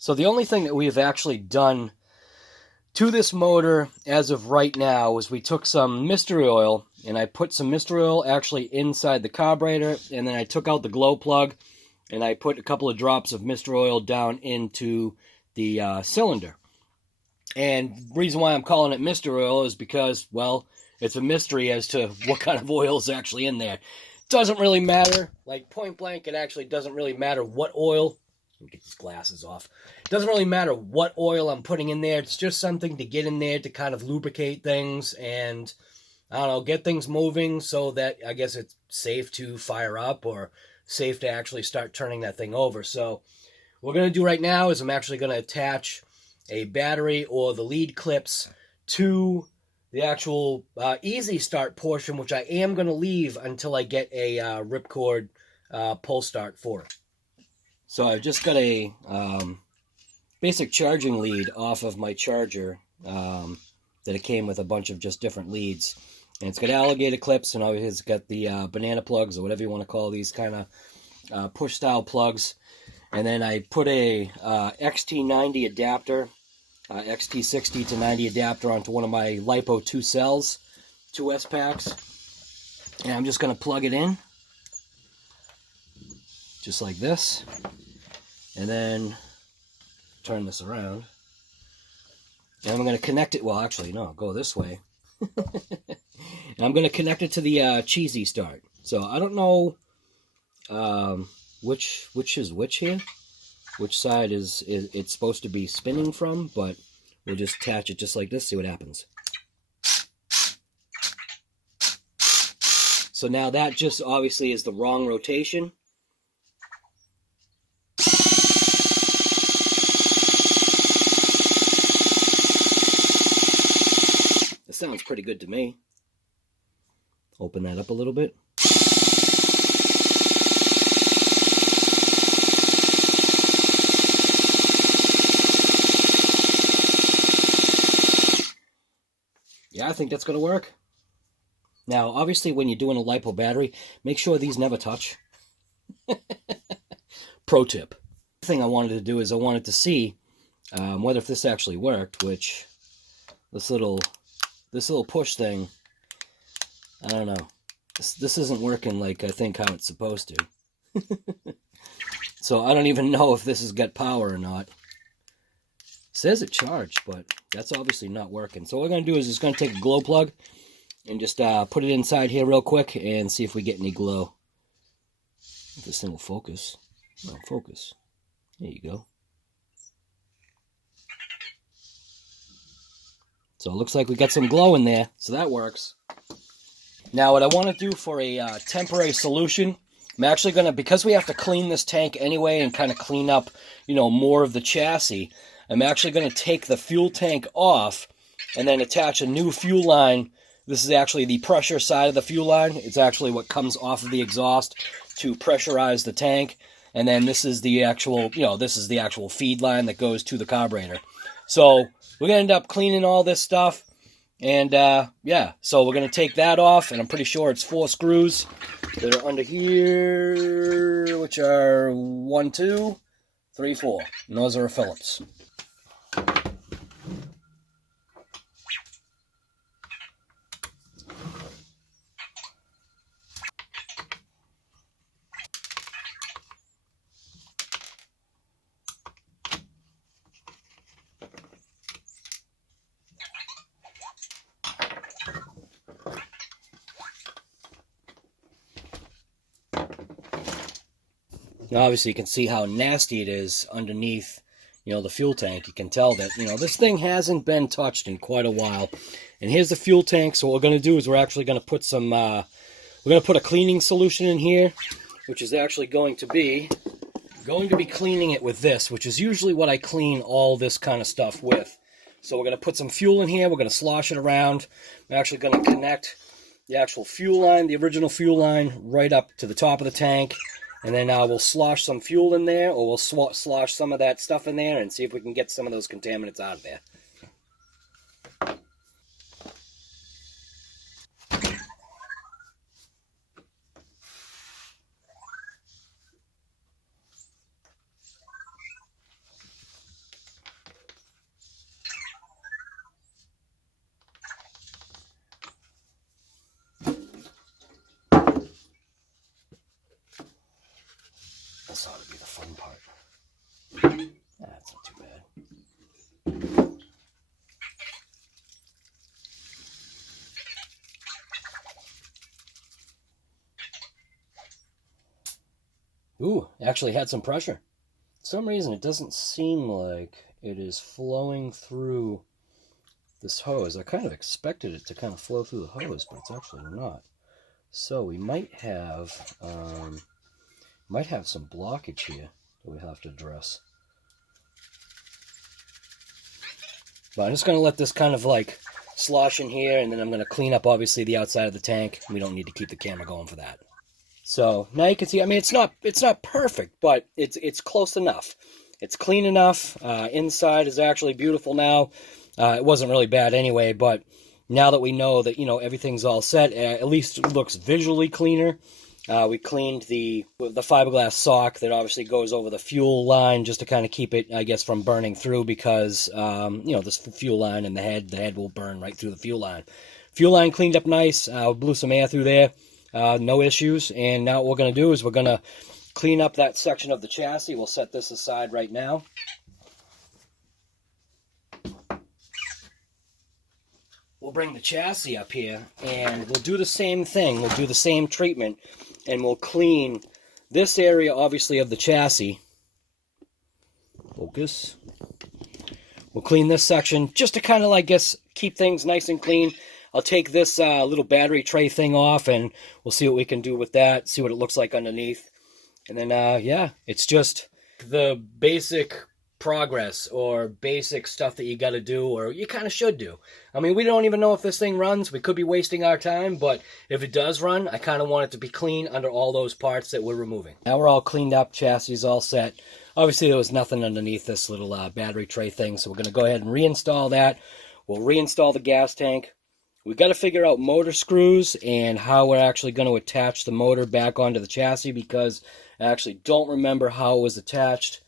So the only thing that we have actually done to this motor as of right now is we took some mystery oil, and I put some mystery oil actually inside the carburetor, and then I took out the glow plug, and I put a couple of drops of mystery oil down into the cylinder. And the reason why I'm calling it mystery oil is because, well, it's a mystery as to what kind of oil is actually in there. Doesn't really matter. Like, point blank, it actually doesn't really matter what oil. Let me get these glasses off. It doesn't really matter what oil I'm putting in there. It's just something to get in there to kind of lubricate things and, I don't know, get things moving so that I guess it's safe to fire up or safe to actually start turning that thing over. So what we're going to do right now is I'm actually going to attach a battery or the lead clips to the actual easy start portion, which I am going to leave until I get a ripcord pull start for it. So I've just got a basic charging lead off of my charger that it came with a bunch of just different leads. And it's got alligator clips, and obviously it's got the banana plugs, or whatever you want to call these kind of push-style plugs. And then I put a XT90 adapter, XT60 to 90 adapter onto one of my LiPo 2 cells, 2 S-packs. And I'm just going to plug it in, just like this. And then turn this around. And I'm going to connect it, well actually no, go this way. And I'm going to connect it to the cheesy start. So I don't know which is which here. Which side is it's supposed to be spinning from, but we'll just attach it just like this, see what happens. So now that just obviously is the wrong rotation. That sounds pretty good to me. Open that up a little bit. Yeah, I think that's going to work. Now, obviously, when you're doing a LiPo battery, make sure these never touch. Pro tip. The thing I wanted to do is I wanted to see whether if this actually worked, which this little push thing, I don't know. This isn't working like I think how it's supposed to. So I don't even know if this has got power or not. Says it charged, but that's obviously not working. So what we're going to do is just going to take a glow plug and just put it inside here real quick and see if we get any glow. If this thing will focus. No, focus. There you go. So it looks like we got some glow in there, so that works. Now what I want to do for a temporary solution, I'm actually going to, because we have to clean this tank anyway and kind of clean up, you know, more of the chassis, I'm actually going to take the fuel tank off and then attach a new fuel line. This is actually the pressure side of the fuel line. It's actually what comes off of the exhaust to pressurize the tank. And then this is the actual, you know, this is the actual feed line that goes to the carburetor. So we're going to end up cleaning all this stuff. And yeah, so we're going to take that off. And I'm pretty sure it's 4 screws that are under here, which are 1, 2, 3, 4. And those are Phillips. Now, obviously, you can see how nasty it is underneath, you know, the fuel tank. You can tell that, you know, this thing hasn't been touched in quite a while. And here's the fuel tank. So what we're going to do is we're actually going to put some, we're going to put a cleaning solution in here, which is actually going to be cleaning it with this, which is usually what I clean all this kind of stuff with. So we're going to put some fuel in here. We're going to slosh it around. I'm actually going to connect the actual fuel line, the original fuel line, right up to the top of the tank. And then we'll slosh some fuel in there, or we'll slosh some of that stuff in there and see if we can get some of those contaminants out of there. this ought to be the fun part. That's not too bad. Ooh, actually had some pressure. For some reason, it doesn't seem like it is flowing through this hose. I kind of expected it to kind of flow through the hose, but it's actually not. So we might have some blockage here that we have to address. But I'm just going to let this kind of like slosh in here, and then I'm going to clean up obviously the outside of the tank. We don't need to keep the camera going for that. So now you can see, I mean, it's not perfect, but it's close enough. It's clean enough. Inside is actually beautiful now. It wasn't really bad anyway, but now that we know that, you know, everything's all set, at least it looks visually cleaner. We cleaned the fiberglass sock that obviously goes over the fuel line just to kind of keep it, I guess, from burning through, because, you know, this fuel line and the head will burn right through the fuel line. Fuel line cleaned up nice. Blew some air through there. No issues. And now what we're going to do is we're going to clean up that section of the chassis. We'll set this aside right now. We'll bring the chassis up here, and we'll do the same thing. We'll do the same treatment, and we'll clean this area, obviously, of the chassis. Focus. We'll clean this section just to kind of, I guess, keep things nice and clean. I'll take this little battery tray thing off, and we'll see what we can do with that, see what it looks like underneath. And then, yeah, it's just the basic progress or basic stuff that you got to do, or you kind of should do. I mean, we don't even know if this thing runs. We could be wasting our time, but if it does run, I kind of want it to be clean under all those parts that we're removing. Now we're all cleaned up, chassis is all set. Obviously, there was nothing underneath this little battery tray thing, so we're going to go ahead and reinstall that. We'll reinstall the gas tank. We've got to figure out motor screws and how we're actually going to attach the motor back onto the chassis, because I actually don't remember how it was attached.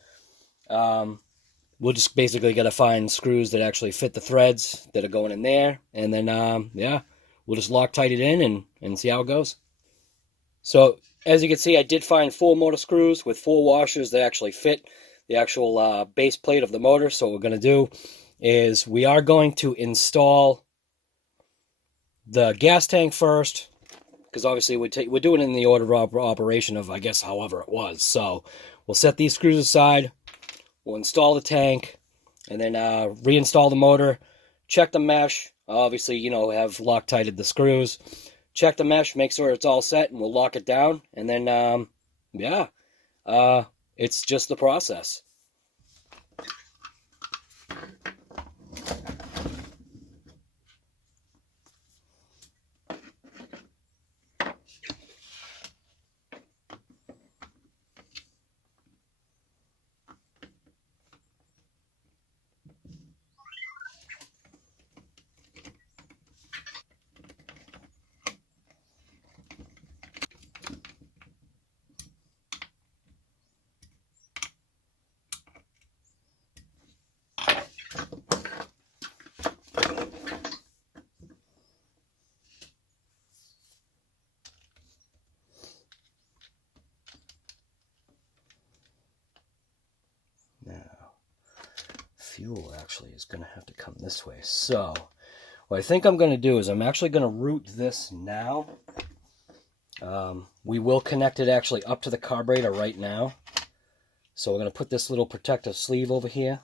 We'll just basically got to find screws that actually fit the threads that are going in there, and then, yeah, we'll just Loctite it in and see how it goes. So, as you can see, I did find 4 motor screws with 4 washers that actually fit the actual base plate of the motor. So what we're going to do is we are going to install the gas tank first, because obviously we're doing it in the order of operation of, I guess, however it was. So we'll set these screws aside. We'll install the tank, and then reinstall the motor, check the mesh, obviously, you know, have Loctited the screws, check the mesh, make sure it's all set, and we'll lock it down, and then, yeah, it's just the process. Fuel actually is going to have to come this way. So what I think I'm going to do is I'm actually going to route this now. We will connect it actually up to the carburetor right now. So we're going to put this little protective sleeve over here.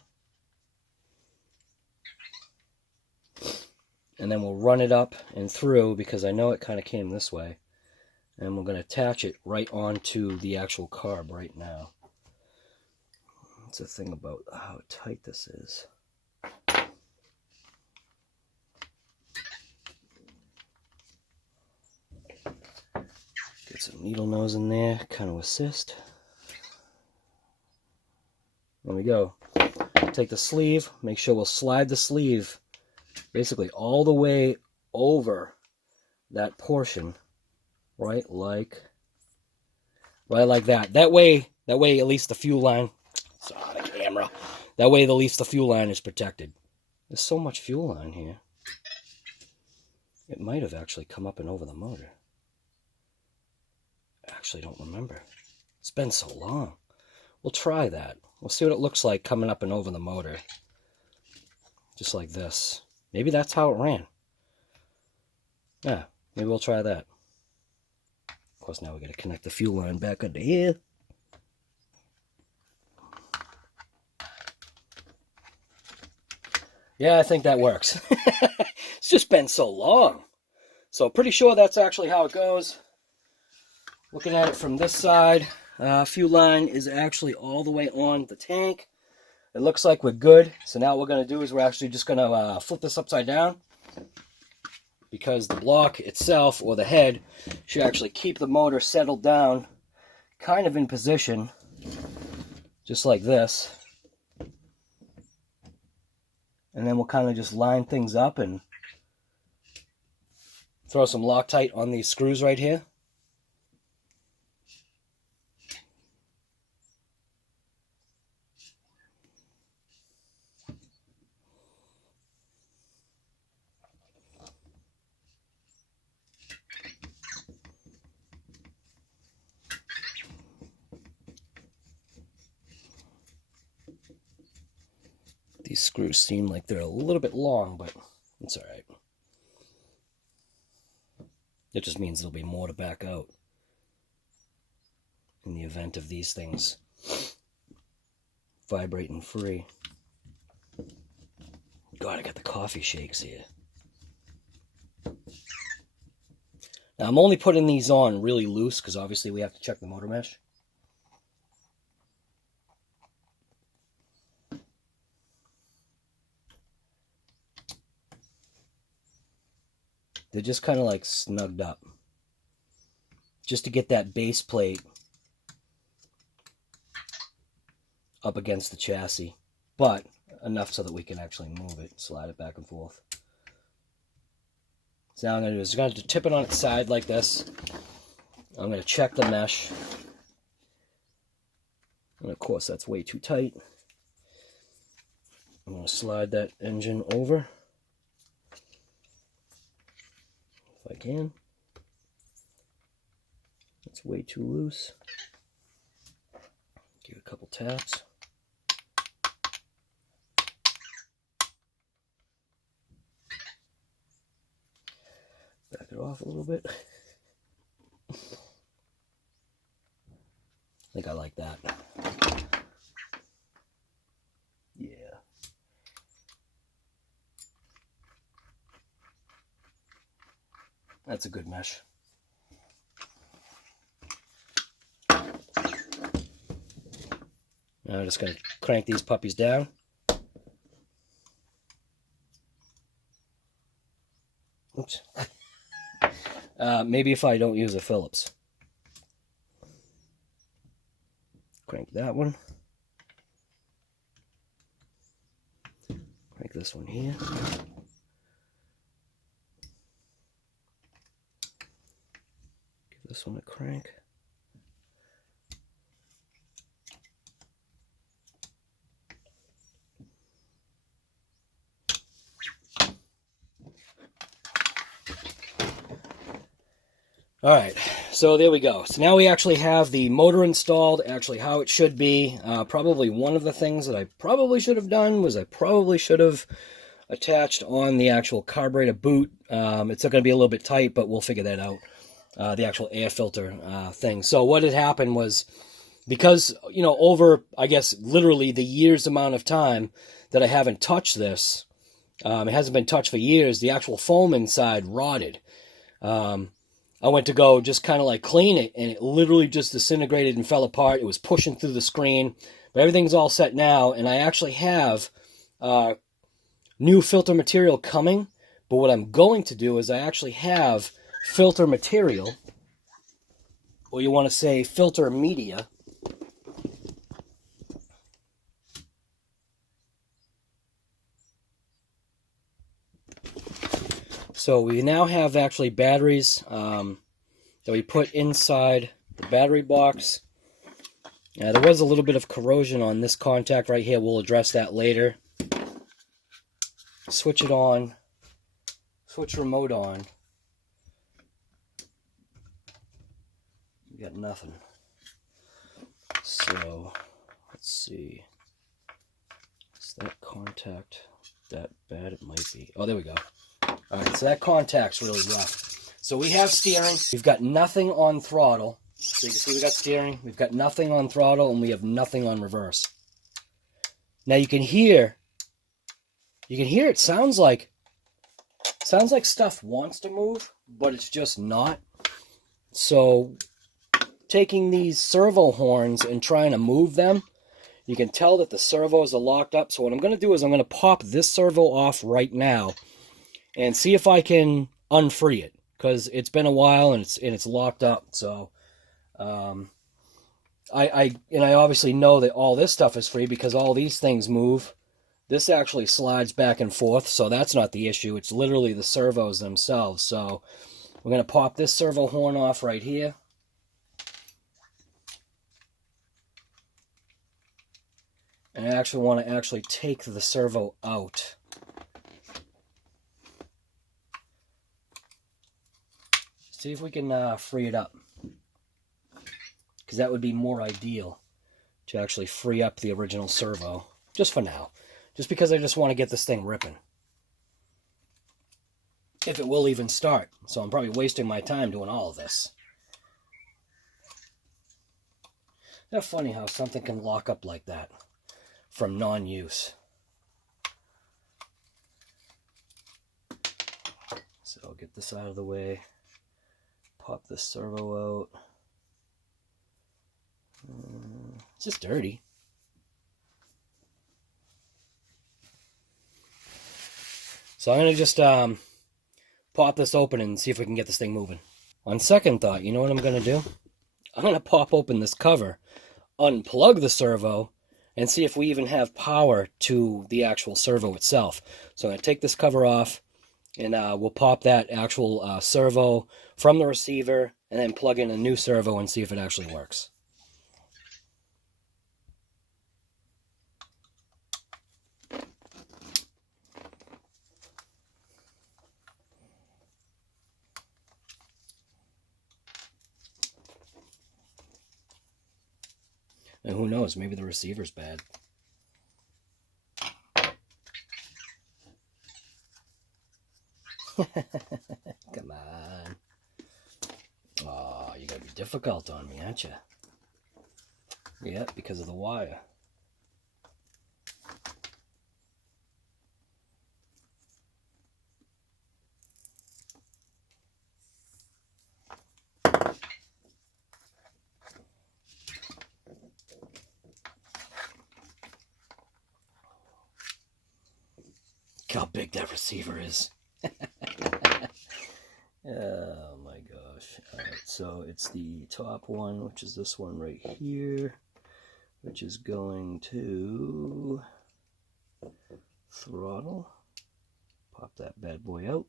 And then we'll run it up and through, because I know it kind of came this way. And we're going to attach it right onto the actual carb right now. That's the thing about how tight this is. Get some needle nose in there, kind of assist. There we go. Take the sleeve, make sure we'll slide the sleeve basically all the way over that portion, right like that. That way at least the fuel line, sorry, the camera, that way at least the fuel line is protected. There's so much fuel on here. It might have actually come up and over the motor. I actually don't remember. It's been so long. we'll try that. We'll see what it looks like coming up and over the motor. Just like this. Maybe that's how it ran. Yeah, maybe we'll try that. Of course, now we got to connect the fuel line back under here. Yeah, I think that works. It's just been so long. So pretty sure that's actually how it goes. Looking at it from this side, fuel line is actually all the way on the tank. It looks like we're good. So now what we're going to do is we're actually just going to flip this upside down, because the block itself, or the head, should actually keep the motor settled down kind of in position, just like this. And then we'll kind of just line things up and throw some Loctite on these screws right here. These screws seem like they're a little bit long, but it's all right. It just means there'll be more to back out in the event of these things vibrating free. God, I got the coffee shakes here. Now, I'm only putting these on really loose because obviously we have to check the motor mesh. They're just kind of like snugged up, just to get that base plate up against the chassis, but enough so that we can actually move it, slide it back and forth. So now I'm going to do is I'm going to tip it on its side like this. I'm going to check the mesh. And of course that's way too tight. I'm going to slide that engine over if I can. It's way too loose. Give it a couple taps. Back it off a little bit. I think I like that. Yeah. That's a good mesh. Now I'm just going to crank these puppies down. Oops. Maybe if I don't use a Phillips. Crank that one. Crank this one here. Give this one a crank. Alright, so there we go. So now we actually have the motor installed, actually how it should be. Probably one of the things that I probably should have done was I probably should have attached on the actual carburetor boot. It's going to be a little bit tight, but we'll figure that out. The actual air filter thing. So what had happened was, because, you know, over, I guess, literally the year's amount of time that I haven't touched this, it hasn't been touched for years, the actual foam inside rotted. I went to go just kind of like clean it, and it literally just disintegrated and fell apart. It was pushing through the screen, but everything's all set now, and I actually have new filter material coming. But what I'm going to do is I actually have filter material, or you want to say filter media. So we now have actually batteries that we put inside the battery box. There was a little bit of corrosion on this contact right here. We'll address that later. Switch it on. Switch remote on. We got nothing. So Let's see. Is that contact that bad? It might be. Oh, there we go. All right, so that contact's really rough. So we have steering. We've got nothing on throttle. So you can see we got steering. We've got nothing on throttle, and we have nothing on reverse. Now you can hear it sounds like stuff wants to move, but it's just not. So taking these servo horns and trying to move them, you can tell that the servos are locked up. So what I'm going to do is I'm going to pop this servo off right now and see if I can unfree it, because it's been a while and it's locked up. So I obviously know that all this stuff is free because all these things move. This actually slides back and forth, so that's not the issue. It's literally the servos themselves. So we're going to pop this servo horn off right here. And I actually want to take the servo out. See if we can free it up. Because that would be more ideal to actually free up the original servo. Just for now. Just because I just want to get this thing ripping. If it will even start. So I'm probably wasting my time doing all of this. Isn't that funny how something can lock up like that from non-use? So I'll get this out of the way. Pop this servo out. It's just dirty. So I'm going to just pop this open and see if we can get this thing moving. On second thought, you know what I'm going to do? I'm going to pop open this cover, unplug the servo, and see if we even have power to the actual servo itself. So I'm going to take this cover off, and we'll pop that actual servo from the receiver, and then plug in a new servo and see if it actually works. And who knows, maybe the receiver's bad. Come on. Oh, you gotta be difficult on me, aren't you? Yeah, because of the wire. Look how big that receiver is. Oh my gosh. Alright, so it's the top one, which is this one right here, which is going to throttle. Pop that bad boy out.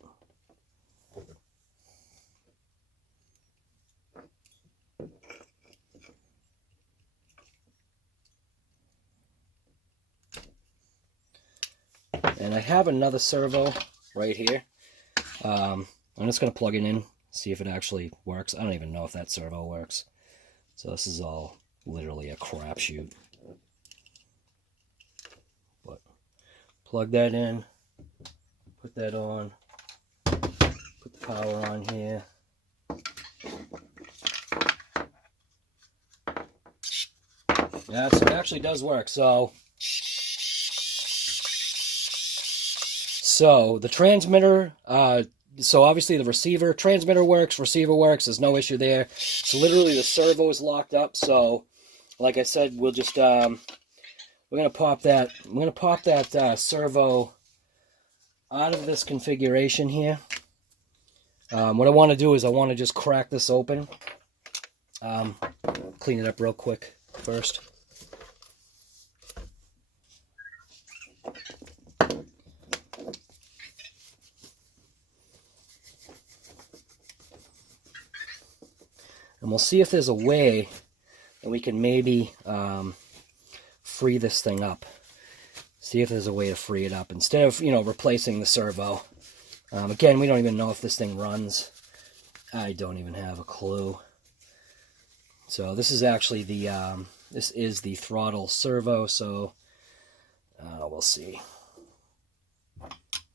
And I have another servo right here. I'm just going to plug it in, see if it actually works. I don't even know if that servo works. So this is all literally a crapshoot. But plug that in, put that on, put the power on here. Yeah, so it actually does work. So the transmitter, so obviously the receiver, transmitter works, receiver works, there's no issue there. So literally the servo is locked up, so like I said, we'll just, we're going to pop that, servo out of this configuration here. What I want to do is I want to just crack this open. Clean it up real quick first. And we'll see if there's a way that we can maybe free this thing up. See if there's a way to free it up instead of, replacing the servo. Again, we don't even know if this thing runs. I don't even have a clue. So this is actually the This is the throttle servo, so we'll see.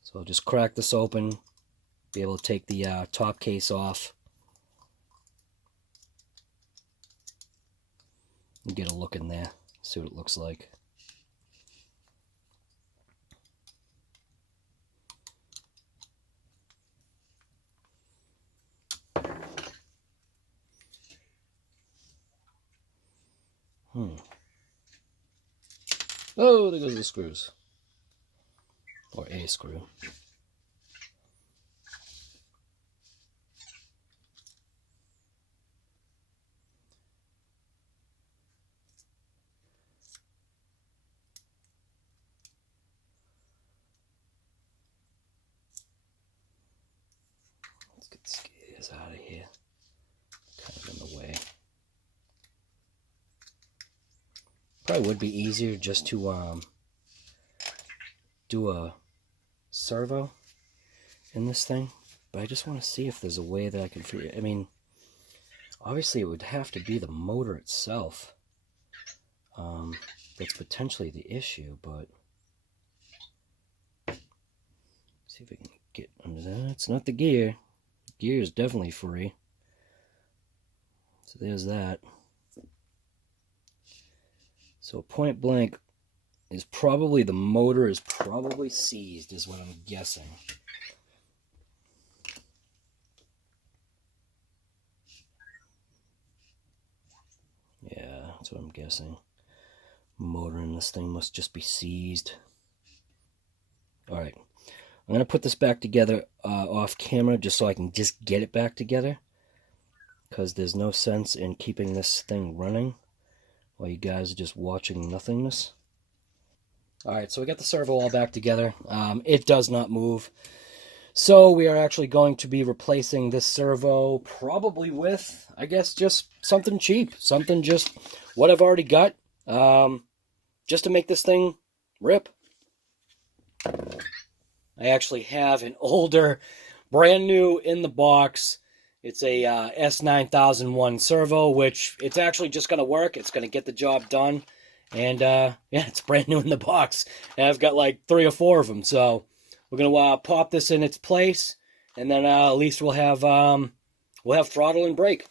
So I'll just crack this open, be able to take the top case off, and get a look in there, see what it looks like. Oh, there goes the screws. Or a screw. Let's get the gears out of here. Kind of in the way. Probably would be easier just to do a servo in this thing, but I just want to see if there's a way that I can figure. I mean, obviously it would have to be the motor itself that's potentially the issue, but see if we can get under that. It's not the gear. The gear is definitely free. So there's that. So point blank is probably the motor is probably seized, is what I'm guessing. Yeah, that's what I'm guessing. Motor in this thing must just be seized. Alright, I'm going to put this back together off camera just so I can just get it back together, because there's no sense in keeping this thing running while you guys are just watching nothingness. Alright, so we got the servo all back together. It does not move. So we are actually going to be replacing this servo probably with, I guess, just something cheap. Something just what I've already got, just to make this thing rip. I actually have an older, brand new in the box. It's a S9001 servo, which it's actually just going to work. It's going to get the job done. And yeah, it's brand new in the box. And I've got like 3 or 4 of them. So we're going to pop this in its place. And then at least we'll have throttle and brake.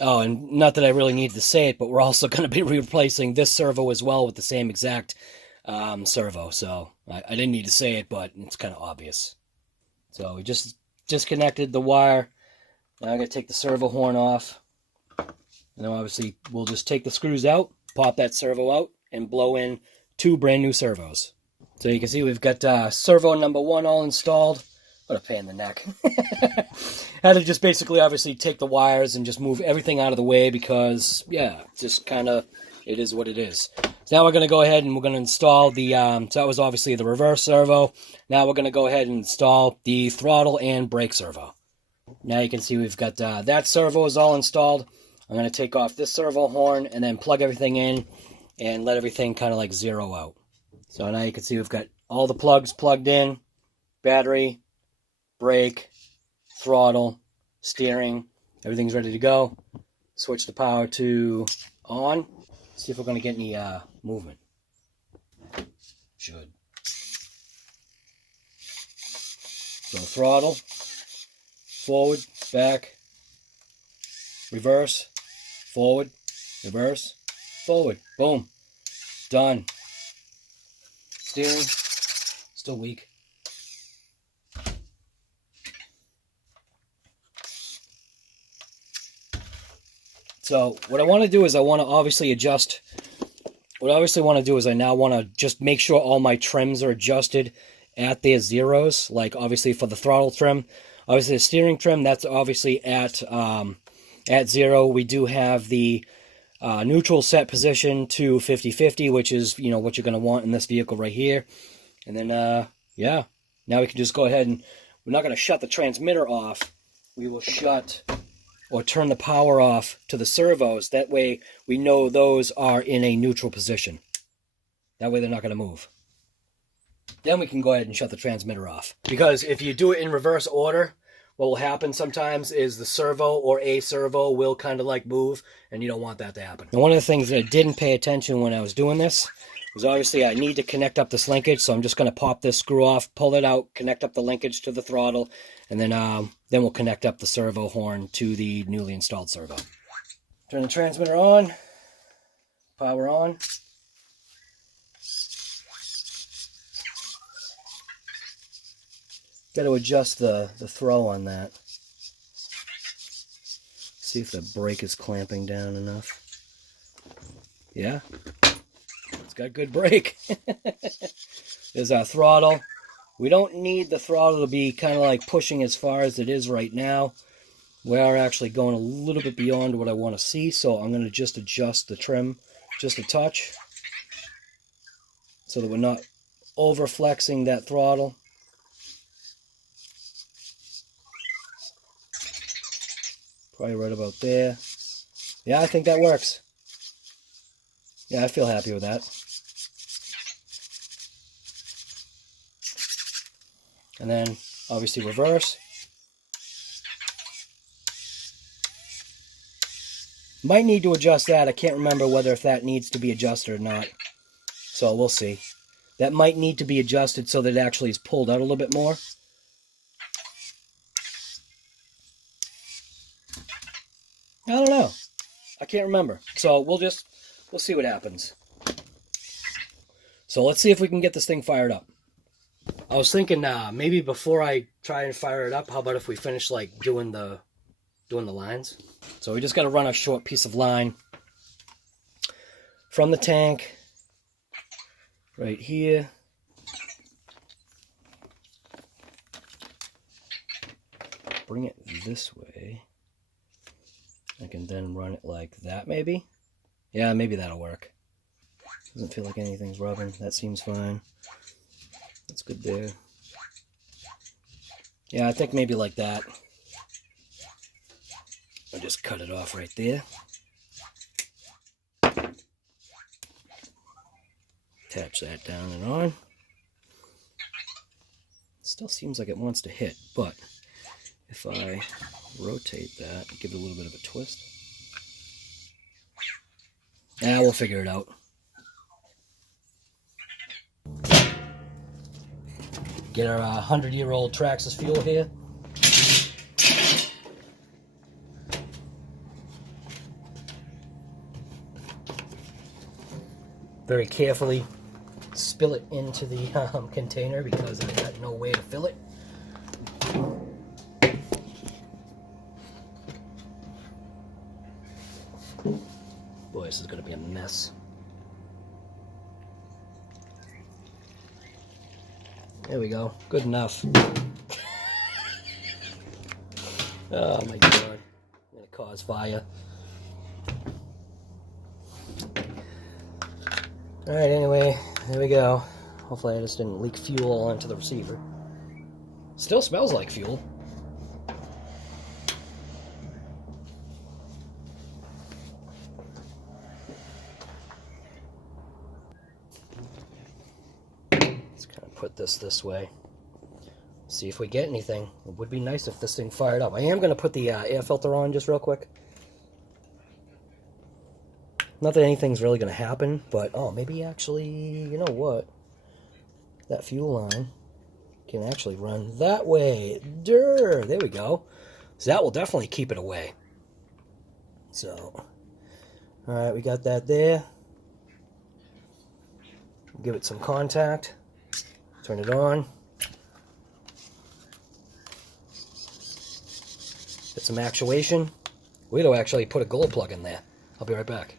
Oh, and not that I really need to say it, but we're also going to be replacing this servo as well with the same exact servo. So I didn't need to say it, but it's kind of obvious. So we just disconnected the wire. Now I'm going to take the servo horn off. And then obviously we'll just take the screws out, pop that servo out, and blow in 2 brand new servos. So you can see we've got servo number 1 all installed. What a pain in the neck. Had to just basically obviously take the wires and just move everything out of the way because, yeah, just kind of, it is what it is. So now we're going to go ahead and we're going to install the, so that was obviously the reverse servo. Now we're going to go ahead and install the throttle and brake servo. Now you can see we've got that servo is all installed. I'm going to take off this servo horn and then plug everything in and let everything kind of like zero out. So now you can see we've got all the plugs plugged in, battery, brake, throttle, steering, everything's ready to go. Switch the power to on. See if we're going to get any movement. Should. So throttle, forward, back, reverse, forward, reverse, forward. Boom. Done. Steering, still weak. So what I want to do is I want to obviously adjust. What I obviously want to do is I now want to just make sure all my trims are adjusted at their zeros. Like obviously for the throttle trim, obviously the steering trim, that's obviously at 0. We do have the neutral set position to 50-50, which is, you know, what you're going to want in this vehicle right here. And then, yeah, now we can just go ahead and we're not going to shut the transmitter off. We will shut or turn the power off to the servos. That way we know those are in a neutral position. That way they're not going to move. Then we can go ahead and shut the transmitter off. Because if you do it in reverse order, what will happen sometimes is the servo or a servo will kind of like move, and you don't want that to happen. And one of the things that I didn't pay attention when I was doing this was obviously I need to connect up this linkage, so I'm just going to pop this screw off, pull it out, connect up the linkage to the throttle, and then we'll connect up the servo horn to the newly installed servo. Turn the transmitter on, power on. Got to adjust the throw on that. See if the brake is clamping down enough. Yeah, it's got good brake. There's our throttle. We don't need the throttle to be kind of like pushing as far as it is right now. We are actually going a little bit beyond what I want to see, so I'm going to just adjust the trim just a touch so that we're not over flexing that throttle. Probably right about there. Yeah, I think that works. Yeah, I feel happy with that. And then, obviously, reverse. Might need to adjust that. I can't remember whether if that needs to be adjusted or not. So, we'll see. That might need to be adjusted so that it actually is pulled out a little bit more. I don't know. I can't remember. So we'll see what happens. So let's see if we can get this thing fired up. I was thinking maybe before I try and fire it up, how about if we finish like doing the lines? So we just got to run a short piece of line from the tank right here. Bring it this way. I can then run it like that, maybe? Yeah, maybe that'll work. Doesn't feel like anything's rubbing. That seems fine. That's good there. Yeah, I think maybe like that. I'll just cut it off right there. Attach that down and on. Still seems like it wants to hit, but if I rotate that, give it a little bit of a twist. Yeah, we'll figure it out. Get our 100-year-old Traxxas fuel here. Very carefully spill it into the container because I got no way to fill it. Boy, this is going to be a mess. There we go. Good enough. Oh my god. I'm going to cause fire. Alright, anyway, there we go. Hopefully I just didn't leak fuel onto the receiver. Still smells like fuel. Let's kind of put this way. See if we get anything. It would be nice if this thing fired up. I am going to put the air filter on just real quick. Not that anything's really going to happen, but oh, maybe actually, you know what? That fuel line can actually run that way. There we go. So that will definitely keep it away. So, alright, we got that there. Give it some contact. Turn it on. Get some actuation. We'll actually put a glow plug in there. I'll be right back.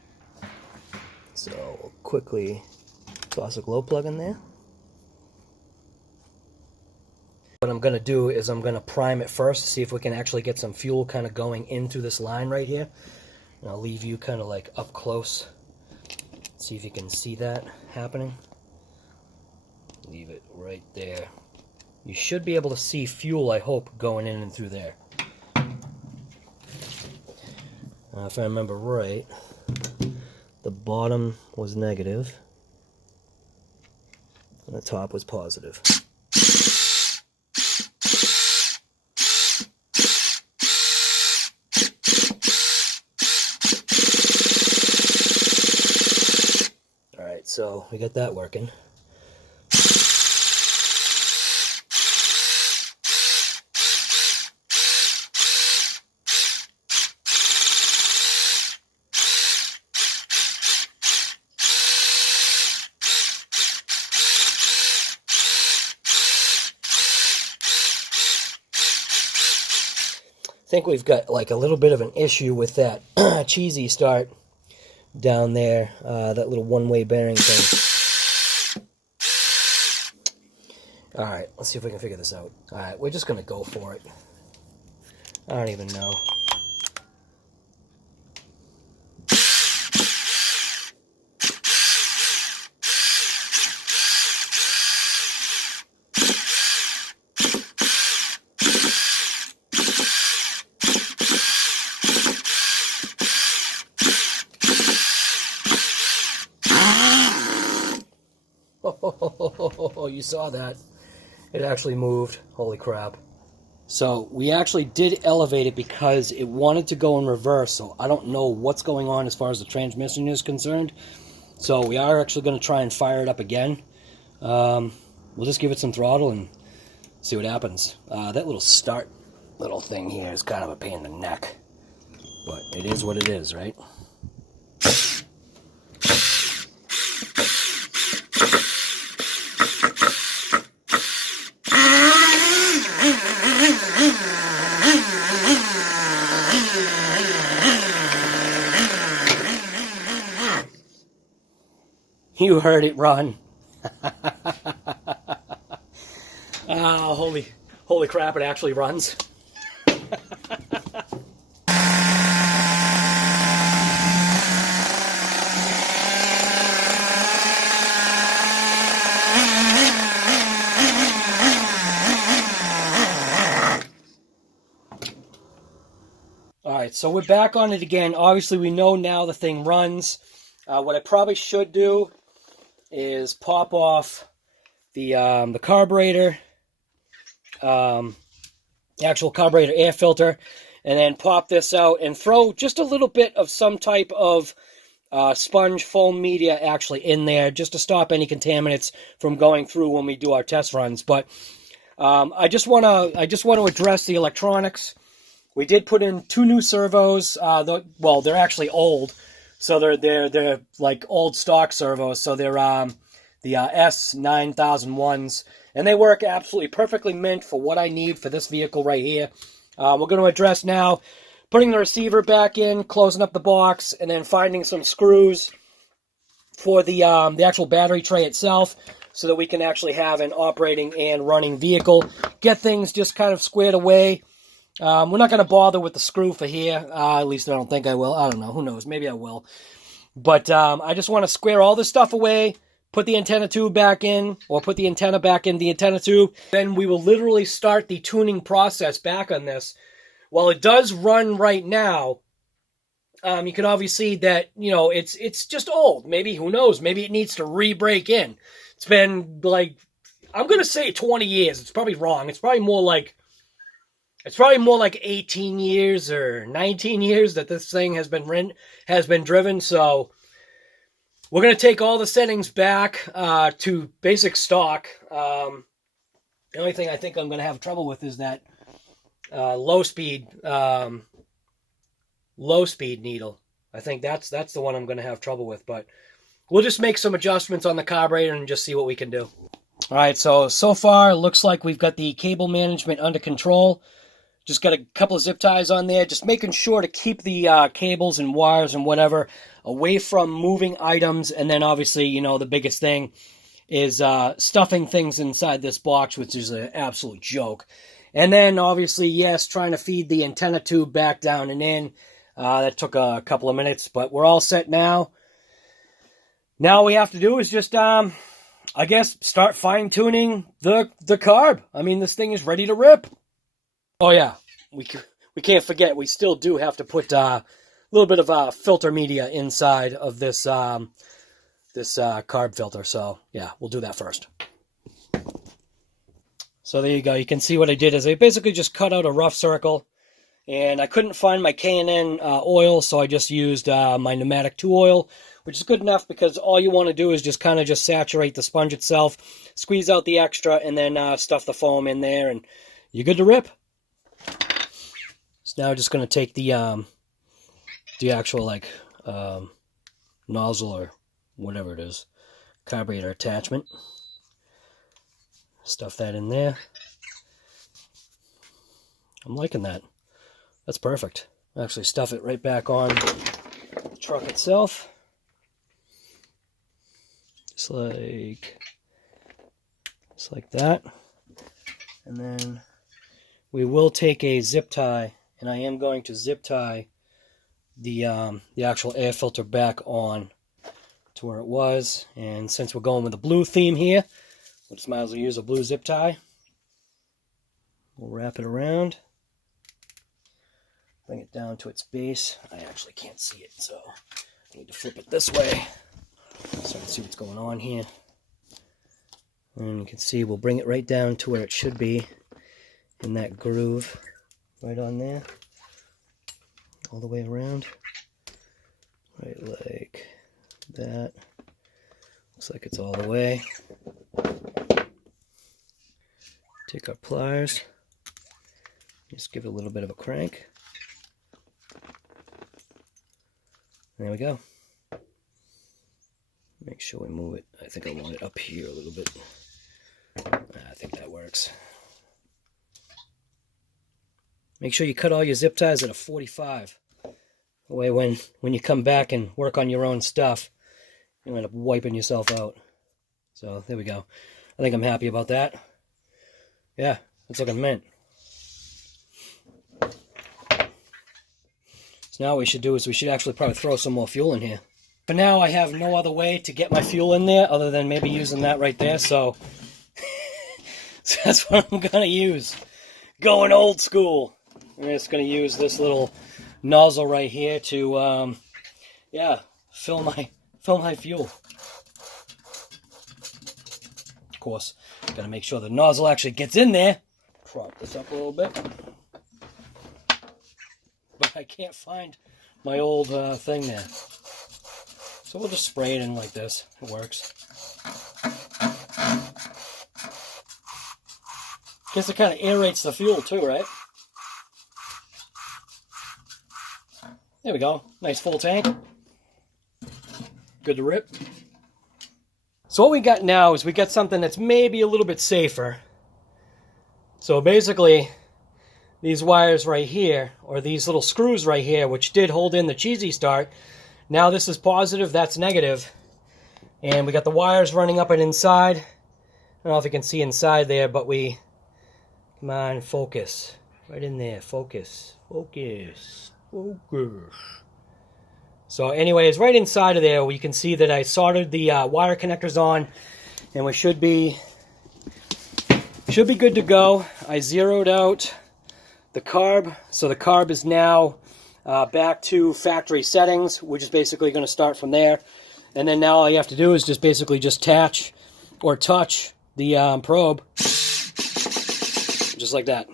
So we'll quickly toss a glow plug in there. What I'm going to do is I'm going to prime it first to see if we can actually get some fuel kind of going in through this line right here. And I'll leave you kind of like up close. See if you can see that happening. Leave it right there. You should be able to see fuel, I hope, going in and through there. If I remember right, the bottom was negative and the top was positive. so we got that working. I think we've got like a little bit of an issue with that cheesy start down there, that little one-way bearing thing. Alright, let's see if we can figure this out. Alright, we're just going to go for it. I don't even know. Oh, you saw that. It actually moved. Holy crap. So we actually did elevate it because it wanted to go in reverse, so I don't know what's going on as far as the transmission is concerned. So we are actually going to try and fire it up again. We'll just give it some throttle and see what happens. That little start little thing here is kind of a pain in the neck, but it is what it is, right? You heard it run. Oh, holy crap, it actually runs. Alright, so we're back on it again. Obviously, we know now the thing runs. What I probably should do is pop off the carburetor, actual carburetor air filter, and then pop this out and throw just a little bit of some type of sponge foam media actually in there, just to stop any contaminants from going through when we do our test runs. But I just want to address the electronics. We did put in 2 new servos. Well, they're actually old. So they're like old stock servos. So they're the S9001s, and they work absolutely perfectly mint for what I need for this vehicle right here. We're going to address now putting the receiver back in, closing up the box, and then finding some screws for the actual battery tray itself, so that we can actually have an operating and running vehicle. Get things just kind of squared away. We're not going to bother with the screw for here. At least I don't think I will. I don't know. Who knows? Maybe I will. But I just want to square all this stuff away, put the antenna tube back in, or put the antenna back in the antenna tube. Then we will literally start the tuning process back on this. While it does run right now, you can obviously see that, you know, it's just old. Maybe, who knows? Maybe it needs to re-break in. It's been, like, I'm going to say 20 years. It's probably wrong. It's probably more like 18 years or 19 years that this thing has been driven. So we're going to take all the settings back to basic stock. The only thing I think I'm going to have trouble with is that low speed needle. I think that's the one I'm going to have trouble with, but we'll just make some adjustments on the carburetor and just see what we can do. All right, so far it looks like we've got the cable management under control. Just got a couple of zip ties on there, just making sure to keep the cables and wires and whatever away from moving items. And then obviously, you know, the biggest thing is stuffing things inside this box, which is an absolute joke. And then obviously, yes, trying to feed the antenna tube back down and in. That took a couple of minutes, but we're all set now. Now all we have to do is just, I guess, start fine-tuning the carb. I mean, this thing is ready to rip. Oh yeah, we can't forget, we still do have to put a little bit of filter media inside of this carb filter. So yeah, we'll do that first. So there you go. You can see what I did is I basically just cut out a rough circle, and I couldn't find my K&N oil, so I just used my pneumatic 2 oil, which is good enough because all you want to do is just kind of just saturate the sponge itself, squeeze out the extra, and then stuff the foam in there, and you're good to rip. So now I'm just going to take the actual like nozzle or whatever it is, carburetor attachment, stuff that in there. I'm liking that. That's perfect. Actually stuff it right back on the truck itself. Just like that. And then we will take a zip tie, and I am going to zip tie the actual air filter back on to where it was. And since we're going with a blue theme here, we just might as well use a blue zip tie. We'll wrap it around. Bring it down to its base. I actually can't see it, so I need to flip it this way so I can see what's going on here. And you can see we'll bring it right down to where it should be in that groove right on there, all the way around, right like that. Looks like it's all the way. Take our pliers, just give it a little bit of a crank. There we go. Make sure we move it. I think I want it up here a little bit. I think that works. Make sure you cut all your zip ties at a 45. That way when you come back and work on your own stuff, you'll end up wiping yourself out. So there we go. I think I'm happy about that. Yeah, that's looking mint. So now what we should do is we should actually probably throw some more fuel in here. For now, I have no other way to get my fuel in there other than maybe using that right there, so, so that's what I'm going to use. Going old school. I'm just going to use this little nozzle right here to, yeah, fill my fuel. Of course, got to make sure the nozzle actually gets in there. Prop this up a little bit. But I can't find my old thing there. So we'll just spray it in like this. It works. Guess it kind of aerates the fuel too, right? There we go. Nice full tank. Good to rip. So what we got now is we got something that's maybe a little bit safer. So basically, these wires right here, or these little screws right here, which did hold in the cheesy start, now this is positive, that's negative. And we got the wires running up and inside. I don't know if you can see inside there, but we... Come on, focus. Right in there, focus. Focus. Focus. So anyways, right inside of there, we can see that I soldered the wire connectors on, and we should be good to go. I zeroed out the carb, so the carb is now back to factory settings. We're just basically going to start from there, and then now all you have to do is just basically just attach or touch the probe, just like that.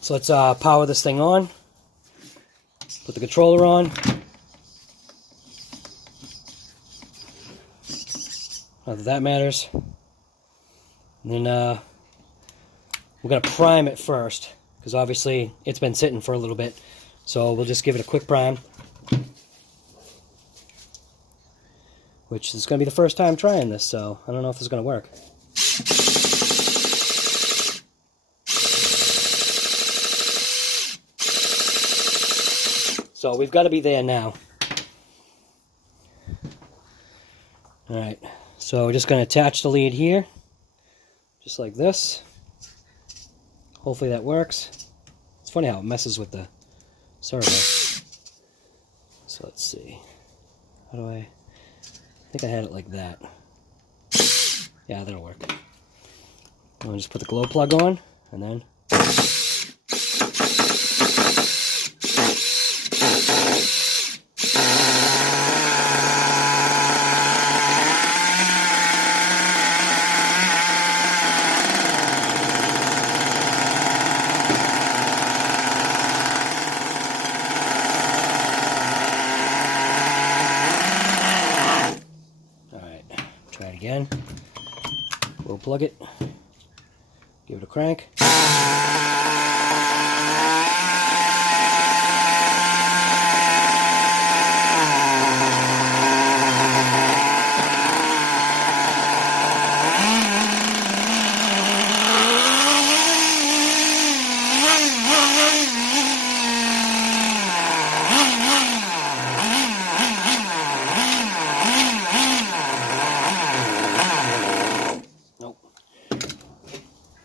So let's power this thing on. Put the controller on. Not that that matters. And then we're going to prime it first, because obviously it's been sitting for a little bit. So we'll just give it a quick prime. Which is going to be the first time trying this, so I don't know if this is going to work. So we've got to be there now. Alright, so we're just going to attach the lead here, just like this. Hopefully that works. It's funny how it messes with the servo. So let's see. How do I think I had it like that. Yeah, that'll work. I'll just put the glow plug on, and then... again. We'll plug it. Give it a crank.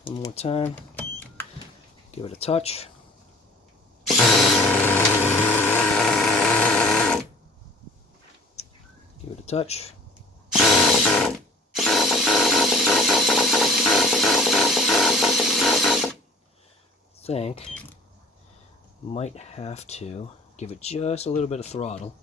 One more time. Give it a touch. Give it a touch. Think might have to give it just a little bit of throttle.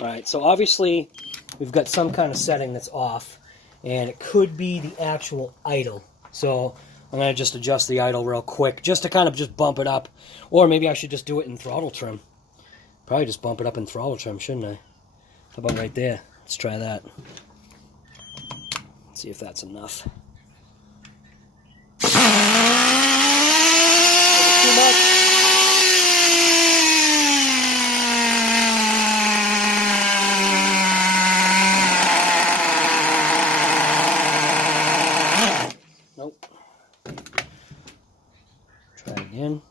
Alright, so obviously we've got some kind of setting that's off, and it could be the actual idle. So I'm going to just adjust the idle real quick, just to kind of just bump it up. Or maybe I should just do it in throttle trim. Probably just bump it up in throttle trim, shouldn't I? How about right there? Let's try that. Let's see if that's enough. Too much? Nope. Try it again.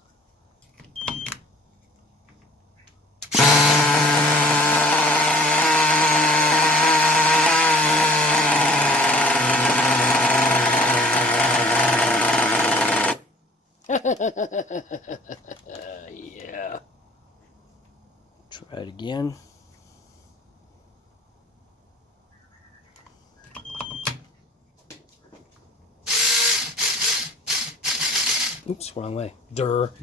Yeah. Try it again. Oops, wrong way. Durr.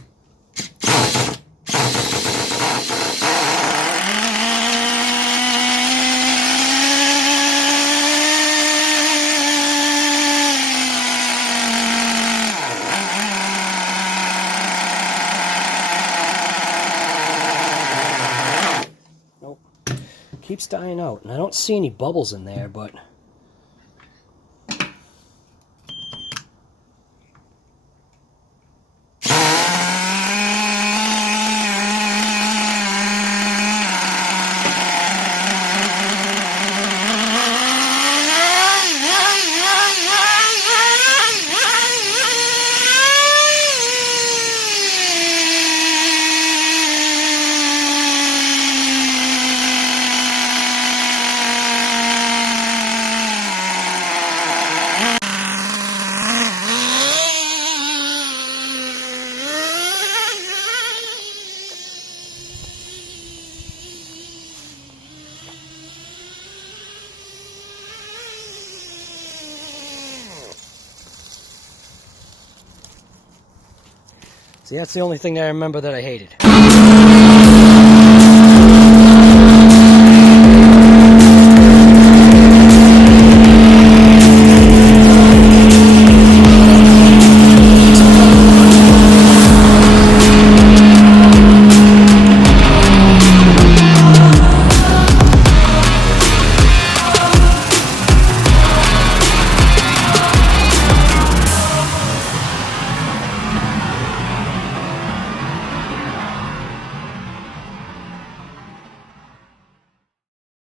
Nope. Keeps dying out, and I don't see any bubbles in there, but see, that's the only thing I remember that I hated.